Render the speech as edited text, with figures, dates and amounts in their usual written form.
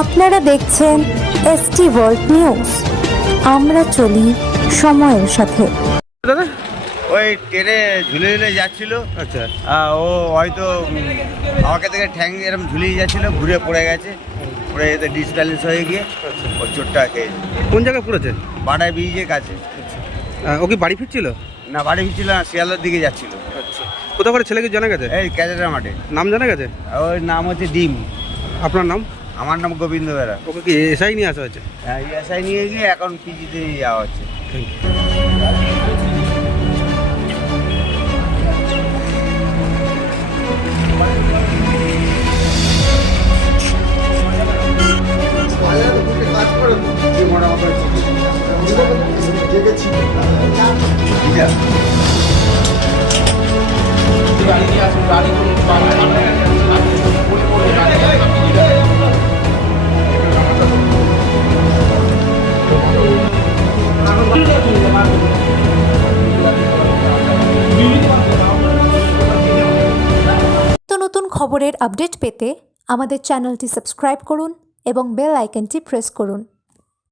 আপনারা দেখছেন ST world news. আমরা চলি সময়ের সাথে। দাদা ওই ট্রেনে ঝুলে ঝুলে যাচ্ছিল। আচ্ছা, ও হয়তো আমাকে থেকে ঠ্যাং এরকম ঝুলিয়ে যাচ্ছিল, ঘুরে পড়ে গেছে। পড়ে যেতে ডিসব্যালেন্স হয়ে গিয়ে ওর চোটটা খেয়েছে। কোন জায়গায় পড়েছে? বাডায় ব্রিজের কাছে। ও কি বাড়ি ফিরছিল? না, বাড়ি ফিরছিল না, শিয়ালদার দিকে যাচ্ছিল। আচ্ছা, কোথাও করে ছেলেকে জানা গেছে? এই ক্যাচেটার মাঠে। নাম জানা গেছে? ওর নাম হচ্ছে ডিম। আপনার নাম? আমার নাম গোবিন্দ বেরা। ওকে কি এসআই নিয়ে আসা হয়েছে? এসআই নিয়ে গিয়ে এখন পিজিতে নিয়ে যাওয়া হচ্ছে। Thank you. নতুন খবরের আপডেট পেতে আমাদের চ্যানেলটি সাবস্ক্রাইব করুন এবং বেল আইকনটি প্রেস করুন।